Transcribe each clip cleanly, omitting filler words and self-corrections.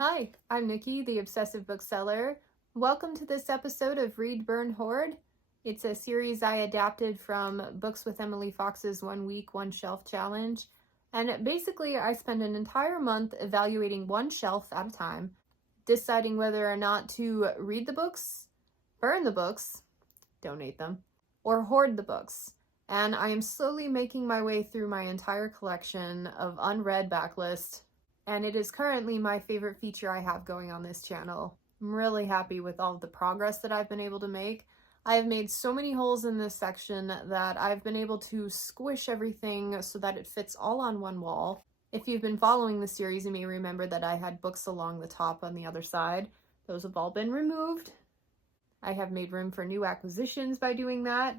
Hi, I'm Nikki, the obsessive bookseller. Welcome to this episode of Read, Burn, Hoard. It's a series I adapted from Books with Emily Fox's 1 Week, 1 Shelf challenge. And basically, I spend an entire month evaluating one shelf at a time, deciding whether or not to read the books, burn the books, donate them, or hoard the books. And I am slowly making my way through my entire collection of unread backlist, and it is currently my favorite feature I have going on this channel. I'm really happy with all of the progress that I've been able to make. I have made so many holes in this section that I've been able to squish everything so that it fits all on one wall. If you've been following the series, you may remember that I had books along the top on the other side. Those have all been removed. I have made room for new acquisitions by doing that.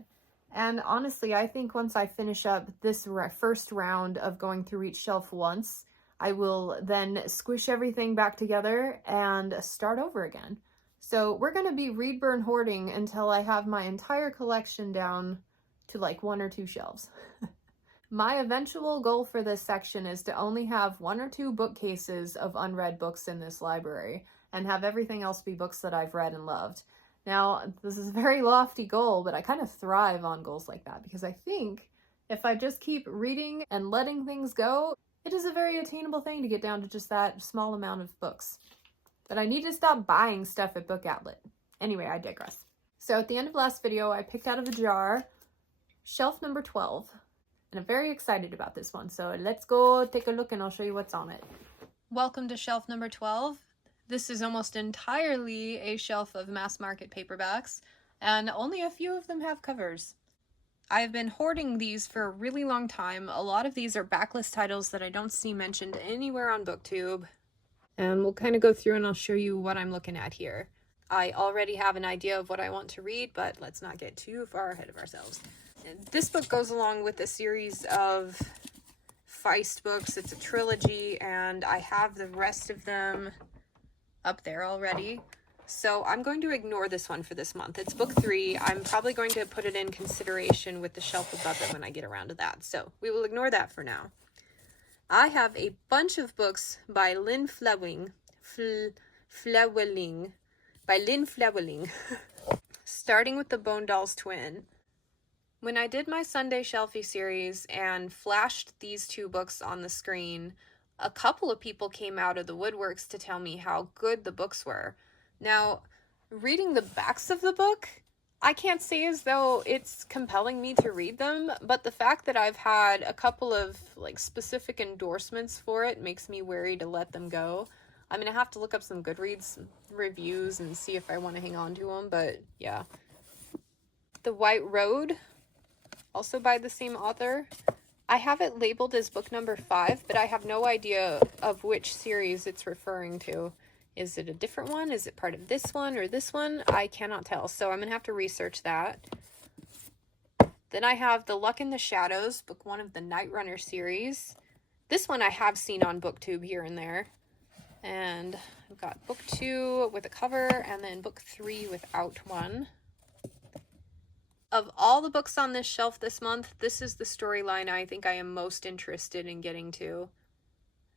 And honestly, I think once I finish up this first round of going through each shelf once, I will then squish everything back together and start over again. So we're going to be read, burn, hoarding until I have my entire collection down to like 1 or 2 shelves. My eventual goal for this section is to only have 1 or 2 bookcases of unread books in this library and have everything else be books that I've read and loved. Now, this is a very lofty goal, but I kind of thrive on goals like that because I think if I just keep reading and letting things go, it is a very attainable thing to get down to just that small amount of books. But I need to stop buying stuff at Book Outlet. Anyway, I digress. So at the end of last video, I picked out of a jar shelf number 12. And I'm very excited about this one. So let's go take a look and I'll show you what's on it. Welcome to shelf number 12. This is almost entirely a shelf of mass market paperbacks, and only a few of them have covers. I've been hoarding these for a really long time. A lot of these are backlist titles that I don't see mentioned anywhere on BookTube. And we'll kind of go through and I'll show you what I'm looking at here. I already have an idea of what I want to read, but let's not get too far ahead of ourselves. And this book goes along with a series of Feist books. It's a trilogy, and I have the rest of them up there already. So I'm going to ignore this one for this month. It's book 3. I'm probably going to put it in consideration with the shelf above it when I get around to that. So we will ignore that for now. I have a bunch of books by Lynn Flewelling. By Lynn Flewelling. Starting with the Bone Dolls Twin. When I did my Sunday Shelfie series and flashed these 2 books on the screen, a couple of people came out of the woodworks to tell me how good the books were. Now, reading the backs of the book, I can't say as though it's compelling me to read them, but the fact that I've had a couple of specific endorsements for it makes me wary to let them go. I'm gonna have to look up some Goodreads reviews and see if I want to hang on to them, but yeah. The White Road, also by the same author. I have it labeled as book number 5, but I have no idea of which series it's referring to. Is it a different one? Is it part of this one or this one? I cannot tell, so I'm going to have to research that. Then I have The Luck in the Shadows, book 1 of the Night Runner series. This one I have seen on BookTube here and there. And I've got book 2 with a cover, and then book 3 without one. Of all the books on this shelf this month, this is the storyline I think I am most interested in getting to.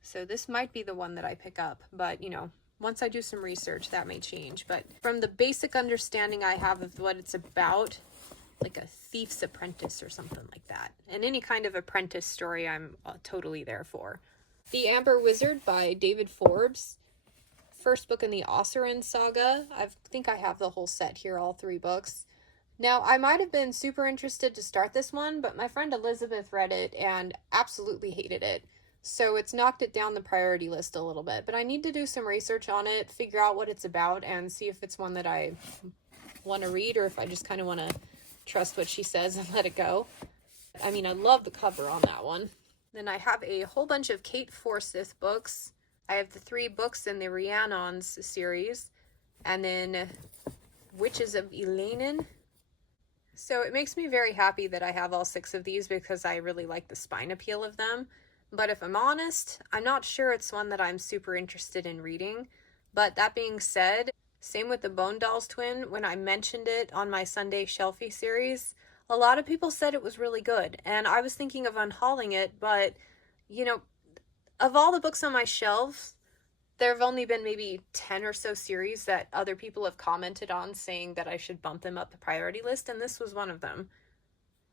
So this might be the one that I pick up, but you know, once I do some research, that may change. But from the basic understanding I have of what it's about, like a thief's apprentice or something like that. And any kind of apprentice story I'm totally there for. The Amber Wizard by David Forbes. First book in the Ossarin saga. I think I have the whole set here, all 3 books. Now, I might have been super interested to start this one, but my friend Elizabeth read it and absolutely hated it. So it's knocked it down the priority list a little bit. But I need to do some research on it, figure out what it's about, and see if it's one that I want to read or if I just kind of want to trust what she says and let it go. I mean, I love the cover on that one. Then I have a whole bunch of Kate Forsyth books. I have the 3 books in the Rhiannon's series. And then Witches of Elanin. So it makes me very happy that I have all 6 of these because I really like the spine appeal of them. But if I'm honest, I'm not sure it's one that I'm super interested in reading. But that being said, same with the Bone Dolls Twin. When I mentioned it on my Sunday Shelfie series, a lot of people said it was really good. And I was thinking of unhauling it, but, you know, of all the books on my shelves, there have only been maybe 10 or so series that other people have commented on saying that I should bump them up the priority list, and this was one of them.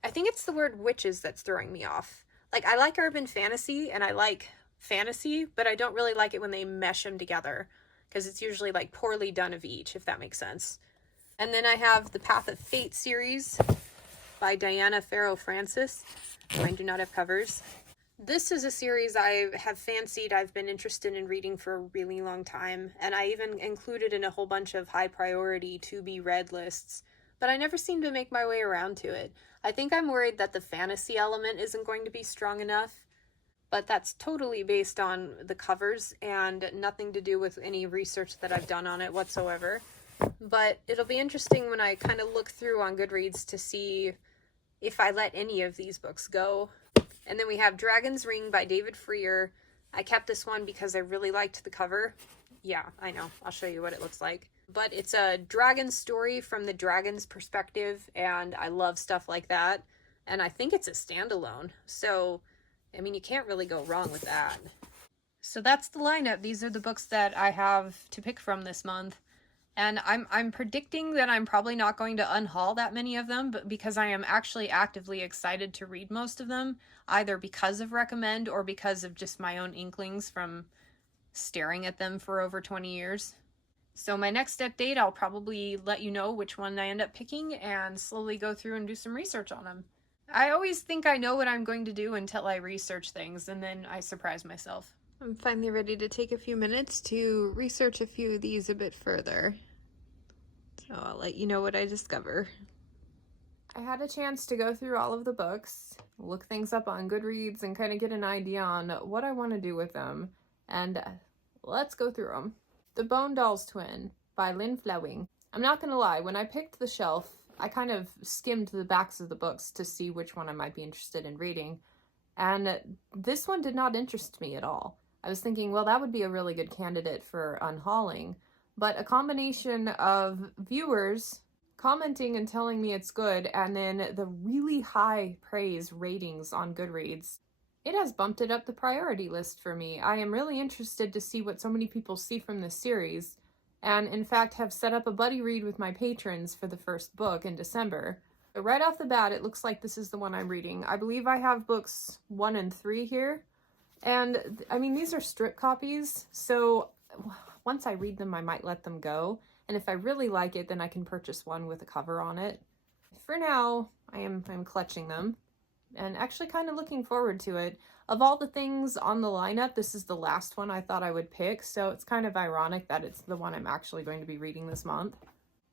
I think it's the word witches that's throwing me off. Like, I like urban fantasy and I like fantasy, but I don't really like it when they mesh them together, because it's usually like poorly done of each, if that makes sense. And then I have the Path of Fate series by Diana Farrow Francis. Mine do not have covers. This is a series I have fancied, I've been interested in reading for a really long time, and I even included in a whole bunch of high priority to be read lists, but I never seem to make my way around to it. I think I'm worried that the fantasy element isn't going to be strong enough, but that's totally based on the covers and nothing to do with any research that I've done on it whatsoever. But it'll be interesting when I kind of look through on Goodreads to see if I let any of these books go. And then we have Dragon's Ring by David Freer. I kept this one because I really liked the cover. Yeah, I know. I'll show you what it looks like. But it's a dragon story from the dragon's perspective, and I love stuff like that. And I think it's a standalone. So, I mean, you can't really go wrong with that. So that's the lineup. These are the books that I have to pick from this month. And I'm predicting that I'm probably not going to unhaul that many of them, but because I am actually actively excited to read most of them, either because of recommend or because of just my own inklings from staring at them for over 20 years. So my next update, I'll probably let you know which one I end up picking and slowly go through and do some research on them. I always think I know what I'm going to do until I research things, and then I surprise myself. I'm finally ready to take a few minutes to research a few of these a bit further. So I'll let you know what I discover. I had a chance to go through all of the books, look things up on Goodreads, and kind of get an idea on what I want to do with them. And let's go through them. The Bone Dolls Twin by Lynn Flewing. I'm not going to lie, when I picked the shelf, I kind of skimmed the backs of the books to see which one I might be interested in reading. And this one did not interest me at all. I was thinking, well, that would be a really good candidate for unhauling. But a combination of viewers commenting and telling me it's good, and then the really high praise ratings on Goodreads, it has bumped it up the priority list for me. I am really interested to see what so many people see from this series, and in fact have set up a buddy read with my patrons for the first book in December. But right off the bat, it looks like this is the one I'm reading. I believe I have books 1 and 3 here, and I mean, these are strip copies, so once I read them, I might let them go. And if I really like it, then I can purchase one with a cover on it. For now, I'm clutching them and actually kind of looking forward to it. Of all the things on the lineup, this is the last one I thought I would pick, so it's kind of ironic that it's the one I'm actually going to be reading this month.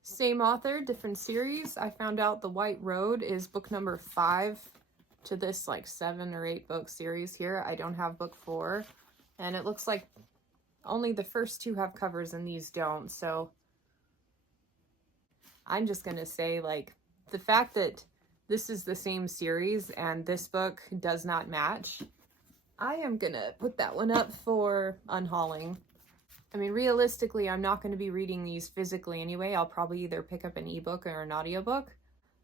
Same author, different series. I found out The White Road is book number 5 to this like 7 or 8 book series here. I don't have book 4, and it looks like only the first 2 have covers and these don't, so I'm just gonna say, like, the fact that this is the same series and this book does not match, I am gonna put that one up for unhauling. I mean, realistically, I'm not gonna be reading these physically anyway. I'll probably either pick up an ebook or an audiobook.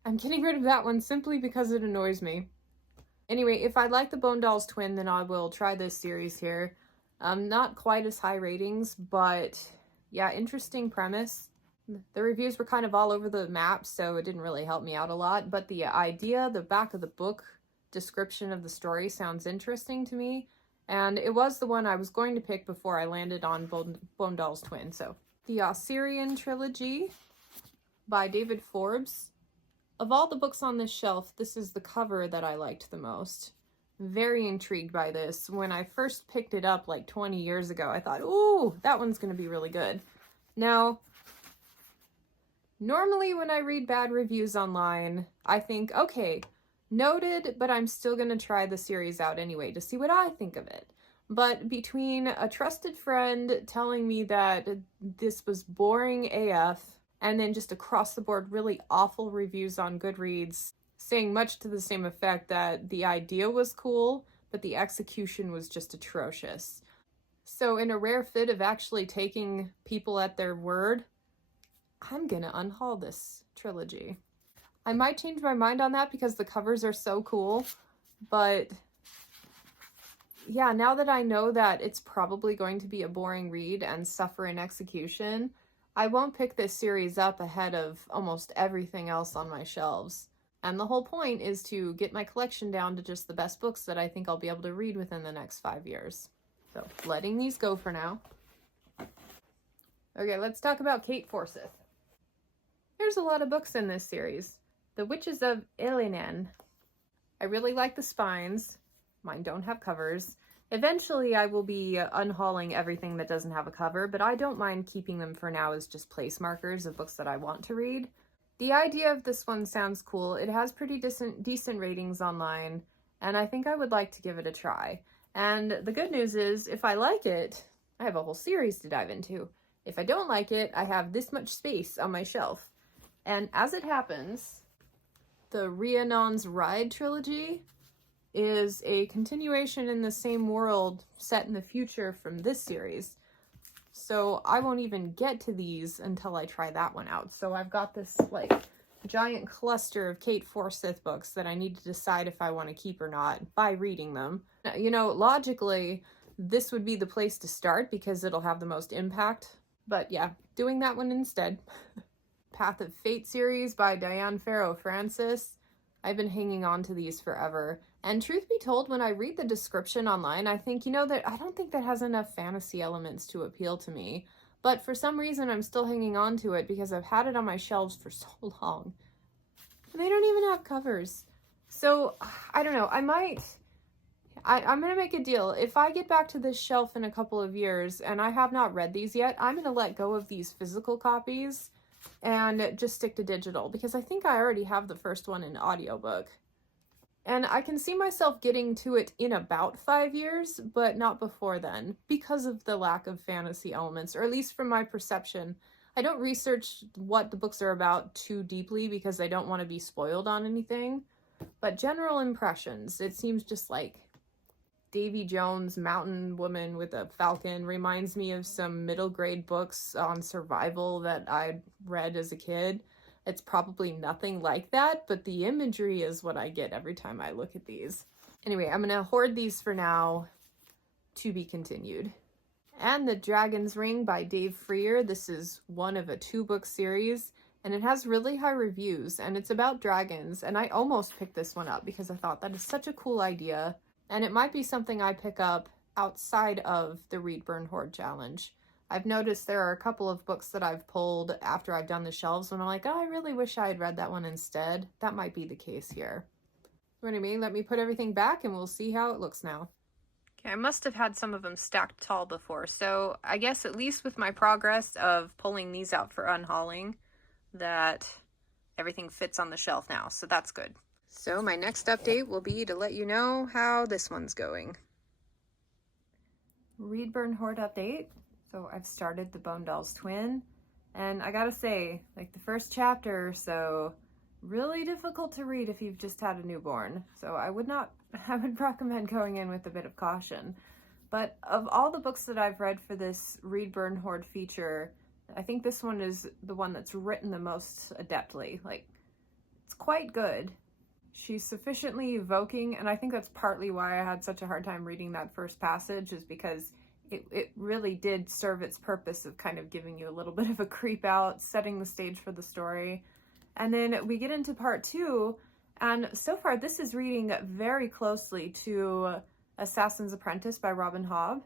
I'm getting rid of that one simply because it annoys me. Anyway, if I like the Bone Dolls Twin, then I will try this series here. Not quite as high ratings, but yeah, interesting premise. The reviews were kind of all over the map, so it didn't really help me out a lot, but the idea, the back of the book description of the story sounds interesting to me, and it was the one I was going to pick before I landed on Bone Dolls Twin. So, the Osirian Trilogy by David Forbes. Of all the books on this shelf, this is the cover that I liked the most. Very intrigued by this. When I first picked it up like 20 years ago, I thought, ooh, that one's going to be really good. Now, normally when I read bad reviews online, I think, okay, noted, but I'm still going to try the series out anyway to see what I think of it. But between a trusted friend telling me that this was boring AF, and then just across the board really awful reviews on Goodreads, saying much to the same effect that the idea was cool, but the execution was just atrocious. So in a rare fit of actually taking people at their word, I'm gonna unhaul this trilogy. I might change my mind on that because the covers are so cool, but yeah, now that I know that it's probably going to be a boring read and suffer in execution, I won't pick this series up ahead of almost everything else on my shelves. And the whole point is to get my collection down to just the best books that I think I'll be able to read within the next 5 years. So, letting these go for now. Okay, let's talk about Kate Forsyth. There's a lot of books in this series. The Witches of Elinan. I really like the spines. Mine don't have covers. Eventually, I will be unhauling everything that doesn't have a cover, but I don't mind keeping them for now as just place markers of books that I want to read. The idea of this one sounds cool. It has pretty decent ratings online, and I think I would like to give it a try. And the good news is, if I like it, I have a whole series to dive into. If I don't like it, I have this much space on my shelf. And as it happens, the Rhiannon's Ride trilogy is a continuation in the same world set in the future from this series. So I won't even get to these until I try that one out. So I've got this like giant cluster of Kate Forsyth books that I need to decide if I want to keep or not by reading them. You know, logically, this would be the place to start because it'll have the most impact. But yeah, doing that one instead. Path of Fate series by Diane Farrow Francis. I've been hanging on to these forever. And truth be told, when I read the description online, I think, that I don't think that has enough fantasy elements to appeal to me. But for some reason, I'm still hanging on to it because I've had it on my shelves for so long. They don't even have covers. So, I don't know. I'm going to make a deal. If I get back to this shelf in a couple of years and I have not read these yet, I'm going to let go of these physical copies and just stick to digital because I think I already have the first one in audiobook. And I can see myself getting to it in about 5 years, but not before then, because of the lack of fantasy elements, or at least from my perception. I don't research what the books are about too deeply because I don't want to be spoiled on anything, but general impressions, it seems just like Davy Jones' Mountain Woman with a Falcon reminds me of some middle grade books on survival that I read as a kid. It's probably nothing like that, but the imagery is what I get every time I look at these. Anyway, I'm going to hoard these for now, to be continued. And The Dragon's Ring by Dave Freer. This is one of a 2-book series, and it has really high reviews, and it's about dragons, and I almost picked this one up because I thought that is such a cool idea, and it might be something I pick up outside of the Read, Burn, Hoard challenge. I've noticed there are a couple of books that I've pulled after I've done the shelves when I'm like, oh, I really wish I had read that one instead. That might be the case here. What do you mean? Let me put everything back and we'll see how it looks now. Okay, I must have had some of them stacked tall before, so I guess at least with my progress of pulling these out for unhauling, that everything fits on the shelf now, so that's good. So my next update will be to let you know how this one's going. Read, Burn, Hoard update. So I've started the Bone Dolls Twin, and I gotta say, like the first chapter or so, really difficult to read if you've just had a newborn. So I would recommend going in with a bit of caution. But of all the books that I've read for this Read, Burn, Hoard feature, I think this one is the one that's written the most adeptly. Like, it's quite good. She's sufficiently evoking, and I think that's partly why I had such a hard time reading that first passage, is because it really did serve its purpose of kind of giving you a little bit of a creep out, setting the stage for the story. And then we get into part 2, and so far this is reading very closely to Assassin's Apprentice by Robin Hobb,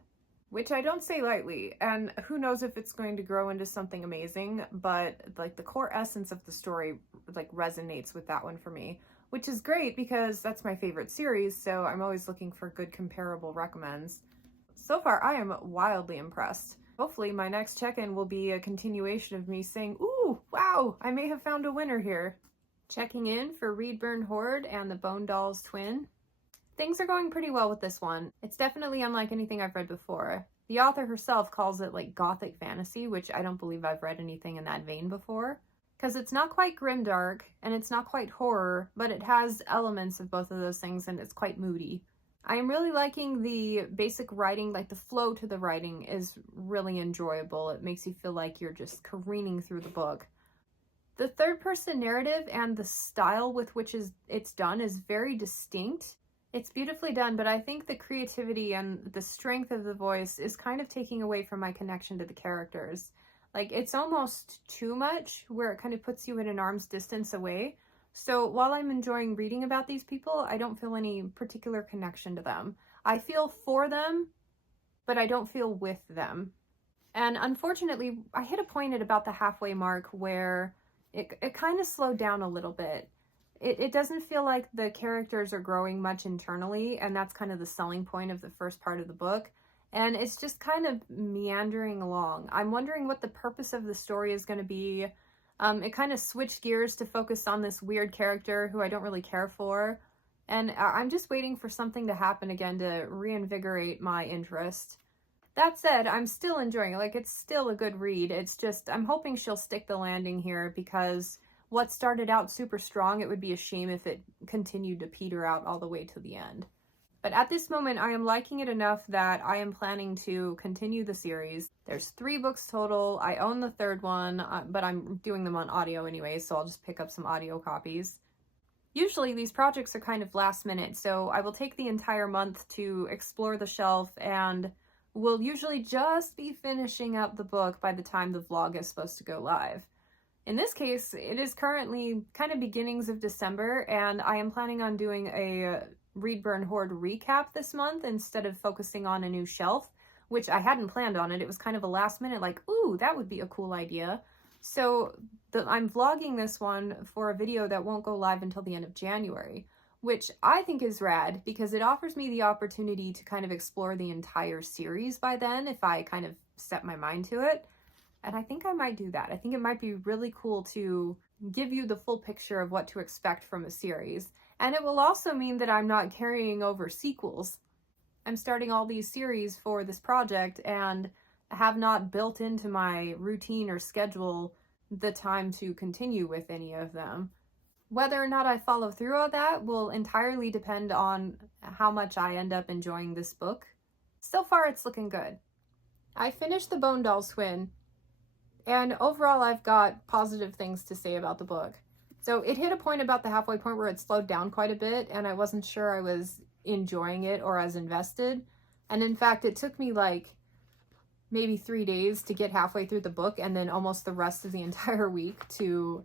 which I don't say lightly, and who knows if it's going to grow into something amazing, but like the core essence of the story like resonates with that one for me, which is great because that's my favorite series, so I'm always looking for good comparable recommends. So far, I am wildly impressed. Hopefully, my next check-in will be a continuation of me saying, ooh, wow, I may have found a winner here. Checking in for Read, Burn, Hoard and the Bone Dolls Twin. Things are going pretty well with this one. It's definitely unlike anything I've read before. The author herself calls it like gothic fantasy, which I don't believe I've read anything in that vein before. Because it's not quite grimdark, and it's not quite horror, but it has elements of both of those things, and it's quite moody. I am really liking the basic writing, like the flow to the writing is really enjoyable. It makes you feel like you're just careening through the book. The third-person narrative and the style with which it's done is very distinct, It's beautifully done, but I think the creativity and the strength of the voice is kind of taking away from my connection to the characters. Like, it's almost too much where it kind of puts you at an arm's distance away. So while I'm enjoying reading about these people, I don't feel any particular connection to them. I feel for them, but I don't feel with them. And unfortunately, I hit a point at about the halfway mark where it kind of slowed down a little bit. It doesn't feel like the characters are growing much internally, and that's kind of the selling point of the first part of the book. And it's just kind of meandering along. I'm wondering what the purpose of the story is going to be. It kind of switched gears to focus on this weird character who I don't really care for. And I'm just waiting for something to happen again to reinvigorate my interest. That said, I'm still enjoying it. Like, it's still a good read. It's just, I'm hoping she'll stick the landing here, because what started out super strong, it would be a shame if it continued to peter out all the way to the end. But at this moment, I am liking it enough that I am planning to continue the series. There's 3 books total. I own the 3rd one, but I'm doing them on audio anyway, so I'll just pick up some audio copies. Usually these projects are kind of last minute, so I will take the entire month to explore the shelf, and we'll usually just be finishing up the book by the time the vlog is supposed to go live. In this case, it is currently kind of beginnings of December, and I am planning on doing a Read, Burn, Hoard recap this month instead of focusing on a new shelf, which I hadn't planned on it. It was kind of a last minute, like, ooh, that would be a cool idea. So I'm vlogging this one for a video that won't go live until the end of January, which I think is rad because it offers me the opportunity to kind of explore the entire series by then if I kind of set my mind to it. And I think I might do that. I think it might be really cool to give you the full picture of what to expect from a series. And it will also mean that I'm not carrying over sequels. I'm starting all these series for this project and have not built into my routine or schedule the time to continue with any of them. Whether or not I follow through on that will entirely depend on how much I end up enjoying this book. So far, it's looking good. I finished the Bone Doll Twin, and overall I've got positive things to say about the book. So it hit a point about the halfway point where it slowed down quite a bit, and I wasn't sure I was enjoying it or as invested. And in fact, it took me like maybe 3 days to get halfway through the book, and then almost the rest of the entire week to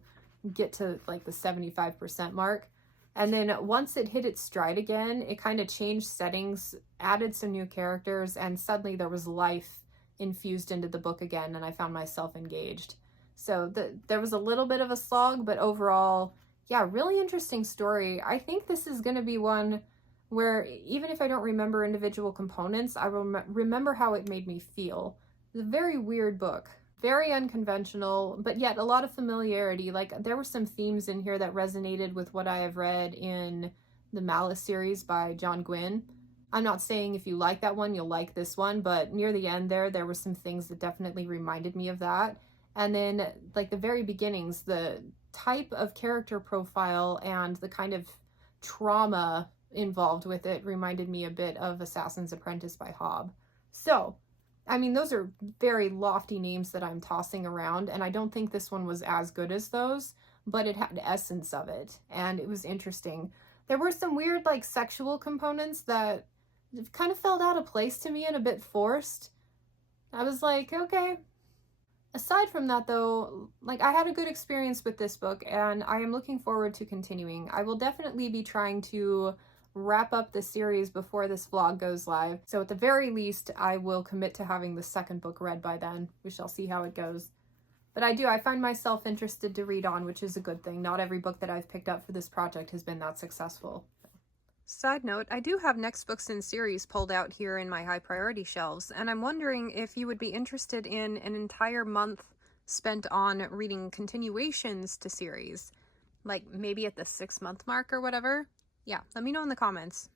get to like the 75% mark. And then once it hit its stride again, it kind of changed settings, added some new characters, and suddenly there was life infused into the book again, and I found myself engaged. So there was a little bit of a slog, but overall, yeah, really interesting story. I think this is going to be one where even if I don't remember individual components, I will remember how it made me feel. It's a very weird book. Very unconventional, but yet a lot of familiarity. Like, there were some themes in here that resonated with what I have read in the Malice series by John Gwynne. I'm not saying if you like that one, you'll like this one, but near the end there were some things that definitely reminded me of that. And then, like, the very beginnings, the type of character profile and the kind of trauma involved with it reminded me a bit of Assassin's Apprentice by Hobb. So, I mean, those are very lofty names that I'm tossing around, and I don't think this one was as good as those, but it had the essence of it, and it was interesting. There were some weird, like, sexual components that kind of felt out of place to me and a bit forced. I was like, okay. Aside from that, though, like, I had a good experience with this book, and I am looking forward to continuing. I will definitely be trying to wrap up the series before this vlog goes live. So at the very least, I will commit to having the 2nd book read by then. We shall see how it goes. But I find myself interested to read on, which is a good thing. Not every book that I've picked up for this project has been that successful. Side note, I do have next books in series pulled out here in my high priority shelves, and I'm wondering if you would be interested in an entire month spent on reading continuations to series. Like maybe at the 6-month mark or whatever. Yeah, let me know in the comments.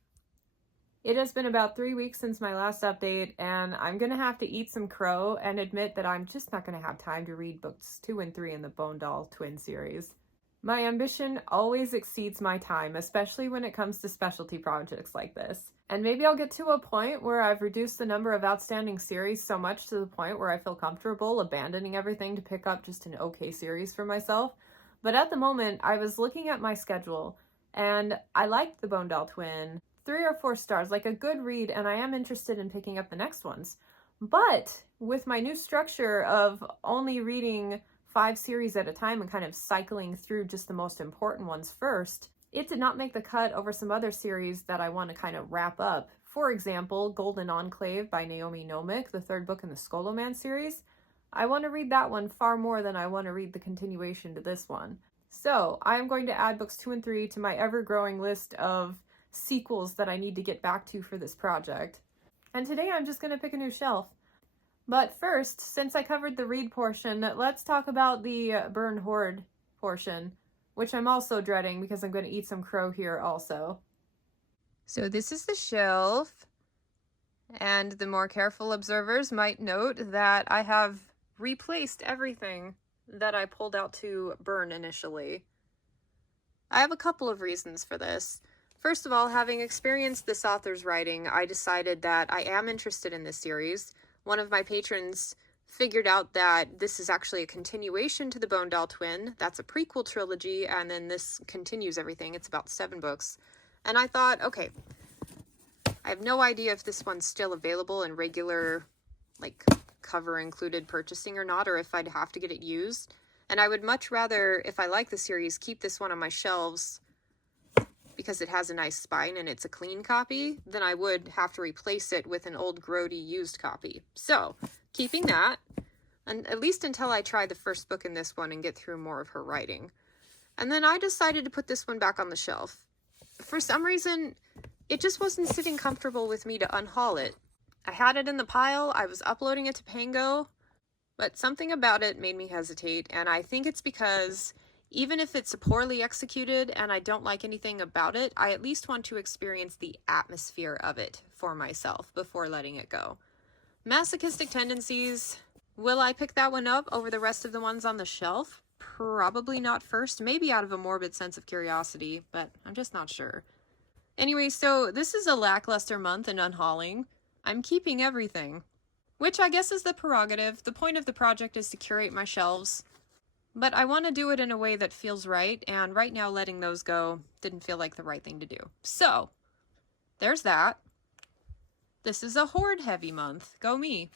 It has been about 3 weeks since my last update, and I'm gonna have to eat some crow and admit that I'm just not gonna have time to read books 2 and 3 in the Bone Doll Twin series. My ambition always exceeds my time, especially when it comes to specialty projects like this. And maybe I'll get to a point where I've reduced the number of outstanding series so much to the point where I feel comfortable abandoning everything to pick up just an okay series for myself. But at the moment, I was looking at my schedule, and I liked the Bone Doll Twin. 3 or 4 stars, like a good read, and I am interested in picking up the next ones. But with my new structure of only reading 5 series at a time and kind of cycling through just the most important ones first, it did not make the cut over some other series that I want to kind of wrap up. For example, Golden Enclave by Naomi Nomick, the 3rd book in the Skoloman series. I want to read that one far more than I want to read the continuation to this one. So I am going to add books 2 and 3 to my ever-growing list of sequels that I need to get back to for this project. And today I'm just going to pick a new shelf. But first, since I covered the read portion, let's talk about the burn hoard portion, which I'm also dreading because I'm going to eat some crow here also. So this is the shelf, and the more careful observers might note that I have replaced everything that I pulled out to burn initially. I have a couple of reasons for this. First of all, having experienced this author's writing, I decided that I am interested in this series. One of my patrons figured out that this is actually a continuation to the Bone Doll Twin. That's a prequel trilogy, and then this continues everything. It's about 7 books. And I thought, okay, I have no idea if this one's still available in regular, like, cover included purchasing or not, or if I'd have to get it used. And I would much rather, if I like the series, keep this one on my shelves because it has a nice spine and it's a clean copy, than I would have to replace it with an old grody used copy. So, keeping that, and at least until I try the first book in this one and get through more of her writing. And then I decided to put this one back on the shelf. For some reason, it just wasn't sitting comfortable with me to unhaul it. I had it in the pile, I was uploading it to Pango, but something about it made me hesitate, and I think it's because even if it's poorly executed and I don't like anything about it, I at least want to experience the atmosphere of it for myself before letting it go. Masochistic tendencies. Will I pick that one up over the rest of the ones on the shelf? Probably not first, maybe out of a morbid sense of curiosity, but I'm just not sure. Anyway, so this is a lackluster month in unhauling. I'm keeping everything, which I guess is the prerogative. The point of the project is to curate my shelves, but I want to do it in a way that feels right, and right now letting those go didn't feel like the right thing to do. So, there's that. This is a hoard heavy month. Go me.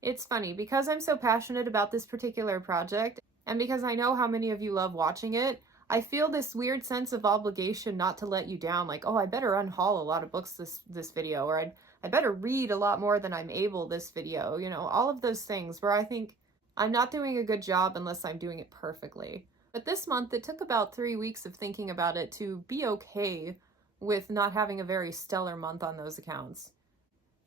It's funny, because I'm so passionate about this particular project, and because I know how many of you love watching it, I feel this weird sense of obligation not to let you down, like, oh, I better unhaul a lot of books this video, or I better read a lot more than I'm able this video, you know, all of those things where I think I'm not doing a good job unless I'm doing it perfectly. But this month, it took about 3 weeks of thinking about it to be okay with not having a very stellar month on those accounts.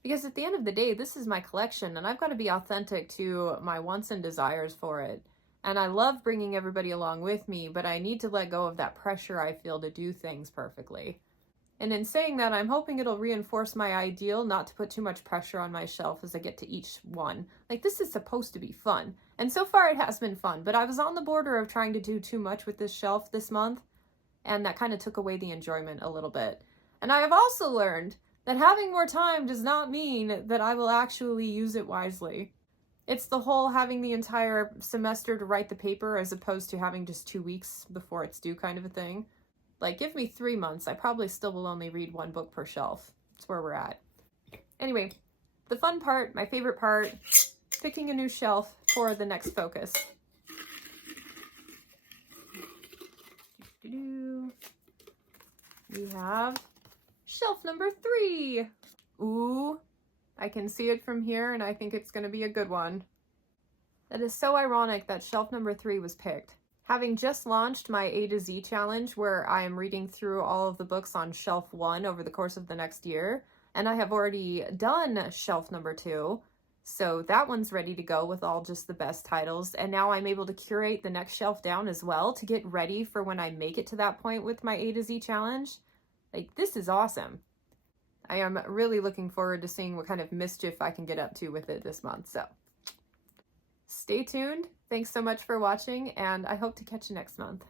Because at the end of the day, this is my collection, and I've got to be authentic to my wants and desires for it. And I love bringing everybody along with me, but I need to let go of that pressure I feel to do things perfectly. And in saying that, I'm hoping it'll reinforce my ideal not to put too much pressure on my shelf as I get to each one. Like, this is supposed to be fun. And so far it has been fun, but I was on the border of trying to do too much with this shelf this month, and that kind of took away the enjoyment a little bit. And I have also learned that having more time does not mean that I will actually use it wisely. It's the whole having the entire semester to write the paper as opposed to having just 2 weeks before it's due kind of a thing. Like, give me 3 months, I probably still will only read 1 book per shelf. That's where we're at. Anyway, the fun part, my favorite part, picking a new shelf for the next focus. We have shelf number 3. Ooh, I can see it from here, and I think it's going to be a good one. That is so ironic that shelf number 3 was picked. Having just launched my A to Z challenge, where I am reading through all of the books on shelf 1 over the course of the next year, and I have already done shelf number 2, so that one's ready to go with all just the best titles, and now I'm able to curate the next shelf down as well to get ready for when I make it to that point with my A to Z challenge. Like, this is awesome. I am really looking forward to seeing what kind of mischief I can get up to with it this month, so stay tuned. Thanks so much for watching, and I hope to catch you next month.